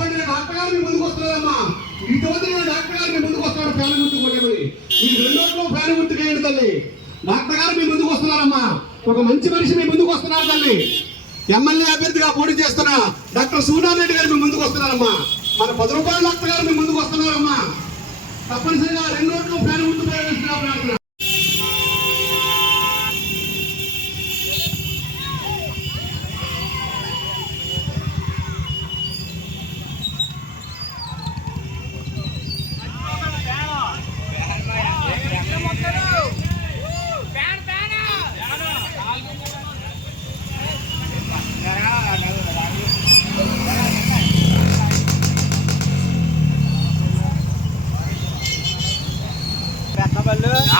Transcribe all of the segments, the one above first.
పండిన డాక్టర్ గారు మీ ముందుకు వస్తున్నారమ్మా. ఈ చదువుతున్న డాక్టర్ గారు మీ ముందుకు వస్తున్నారు ఫ్యాన్ గుర్తు కొట్టమని. ఈ రెండోట్లో ఫ్యాన్ గుర్తుకు వేయండి తల్లి. డాక్టర్ గారు మీ ముందుకు వస్తున్నారమ్మా. ఒక మంచి మనిషి మీ ముందుకు వస్తున్నారు తల్లి. ఎమ్మెల్యే అభ్యర్థిగా పోటీ చేస్తున్న డాక్టర్ సూనారెడ్డి గారు మీ ముందుకు వస్తున్నారమ్మా. మన 10 రూపాయల డాక్టర్ గారు మీ ముందుకు వస్తున్నారమ్మా. తప్పనిసరిగా రెండోట్లో ఫ్యాన్ గుర్తు ప్రార్థన.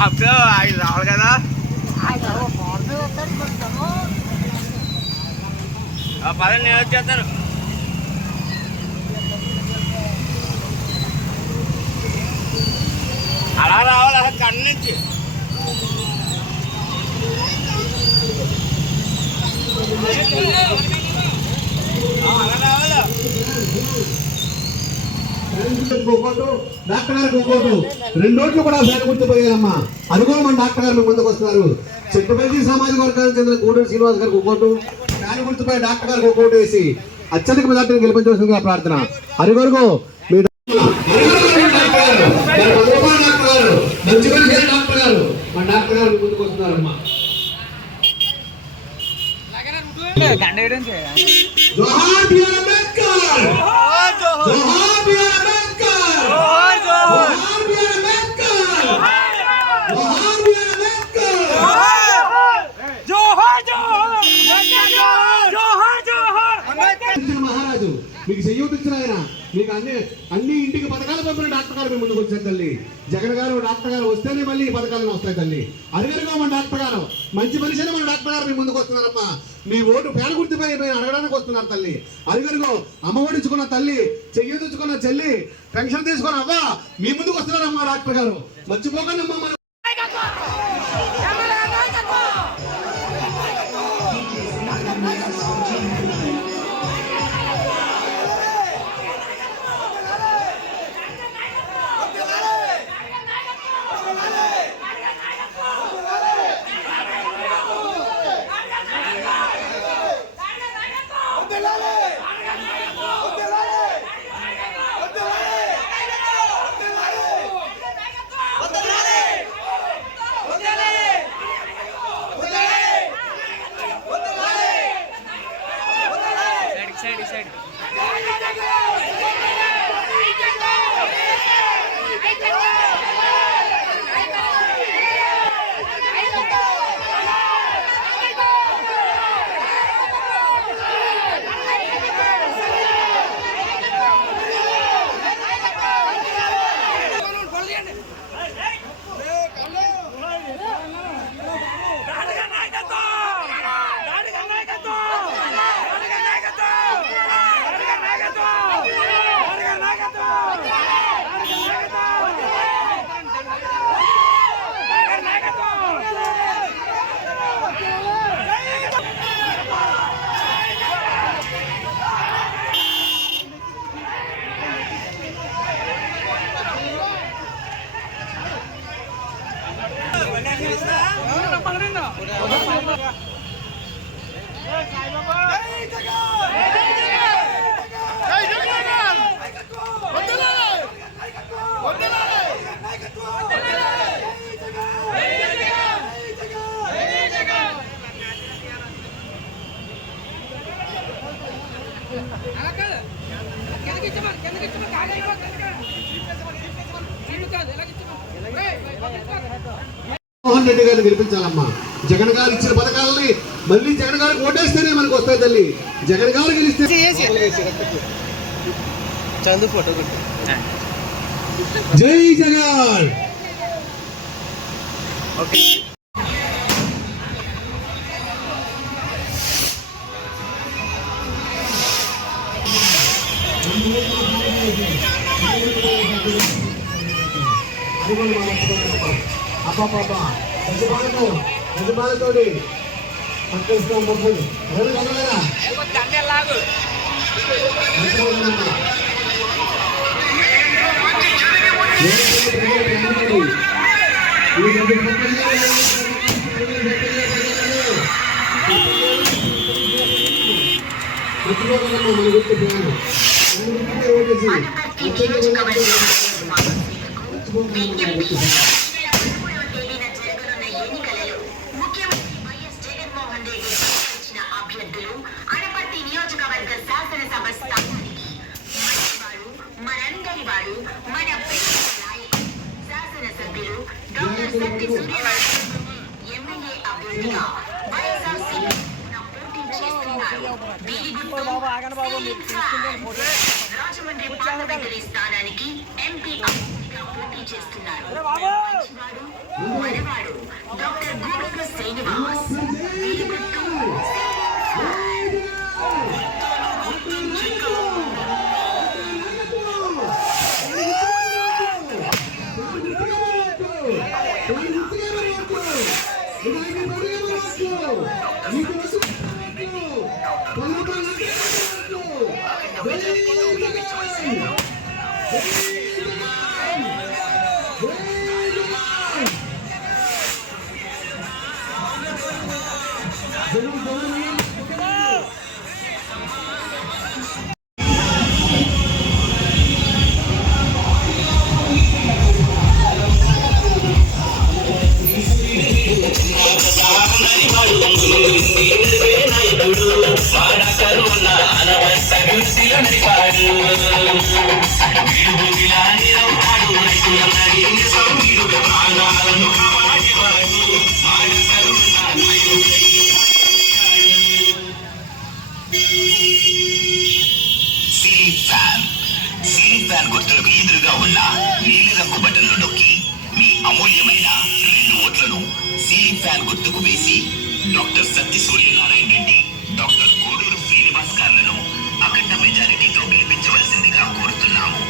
అప్పుడు ఆయన రావాలి కదా. పదండి నేను వచ్చేస్తాను. అలా రావాలి అలా కన్ను నుంచి. అలా రావాలి. డాక్టర్ గారికి ఇంకోటు 2 రోడ్లు కూడా ఫ్యాన్ గుర్తుపోయారమ్మా. అది కూడా మన డాక్టర్ గారు ముందుకు వస్తున్నారు. చెట్టుపల్లి సామాజిక వర్గానికి చెందిన కోటూరు శ్రీనివాస్ గారికి ఇంకోటు, ఫ్యాన్ గుర్తుపై డాక్టర్ గారికి ఇంకోటు వేసి అత్యధిక మెజార్టీని గెలిపించవలసిందిగా ప్రార్థన. అది వరకు మీ మంచి మనిషి డాక్టర్ గారు మన డాక్టర్ గారు ముందుకు వస్తున్నారమ్మా. మహారాజు మీకు చెయ్యూటిచ్చిన ఆయన మీకు అన్ని ఇంటికి పథకాలు పంపిన డాక్టర్ గారు మీ ముందుకు వచ్చారు తల్లి. జగన్ గారు డాక్టర్ గారు వస్తేనే మళ్ళీ ఈ పథకాలను వస్తాయి తల్లి. అడిగరుగా మన డాక్టర్ గారు మంచి మనిషిని మన డాక్టర్ గారు మీ ముందుకు వస్తున్నారమ్మా. మీ ఓటు పేడ గుర్తుపై అడగడానికి వస్తున్నారు తల్లి. అడిగరుగో అమ్మ ఓడించుకున్న తల్లి, చెయ్యూటిచ్చుకున్న చెల్లి, పెన్షన్ తీసుకున్న అవ్వ మీ ముందుకు వస్తున్నారమ్మా డాక్టర్ గారు. మర్చిపోకండి అమ్మా. మోహన్ రెడ్డి గారిని గెలిపించాలమ్మా. జగన్ గారు ఇచ్చిన పథకాలని మళ్ళీ జగన్ గారికి ఓటేస్తేనే మనకు వస్తాయి తల్లి. జగన్ గారు గెలిస్తే జై జగన్. అబ్బా యజమానితోటి పట్టుకొస్తాం బొబ్బులు. వనపర్తి నియోజకవర్గ విజ్ఞప్తి. తేదీన జరగనున్న ఎన్నికలలో ముఖ్యమంత్రి వైఎస్ జగన్మోహన్ రెడ్డి ప్రకటించిన అభ్యర్థులు అనపర్తి నియోజకవర్గ శాసనసభ స్థానానికి మంచివాడు, మనందరి వాడు, మన ప్రియతమ నాయకుడు శాసనసభ్యులు డాక్టర్ సత్తి సూర్యనారాయణ ఎమ్మెల్యే అభ్యర్థిగా వైఎస్ఆర్సీపీ పోటీ చేస్తున్నారు. వీరి గుర్తు సీలింగ్ ఫ్యాన్. రాజమండ్రి పార్లమెంటరీ స్థానానికి ఎంపీ అభ్యర్థిగా పోటీ చేస్తున్నారు. మంచివాడు, మనవాడు డాక్టర్ గూడూరు శ్రీనివాస్. వీరి గుర్తు సీలింగ్ ఫ్యాన్. సీలింగ్ ఫ్యాన్ గుర్తులకు ఎదురుగా ఉన్న నీలి రంగు బటన్లు నొక్కి మీ అమూల్యమైన 2 ఓట్లను సీలింగ్ ఫ్యాన్ గుర్తుకు వేసి డాక్టర్ సత్తి సూర్యనారాయణ రెడ్డి, డాక్టర్ గూడూరు శ్రీనివాస్ గారులను అఖండ మెజారిటీతో గెలిపించవలసిందిగా కోరుతున్నాము.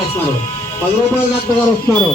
వస్తారు. 10 రూపాయలు డాక్టర్ గారు వస్తున్నారు.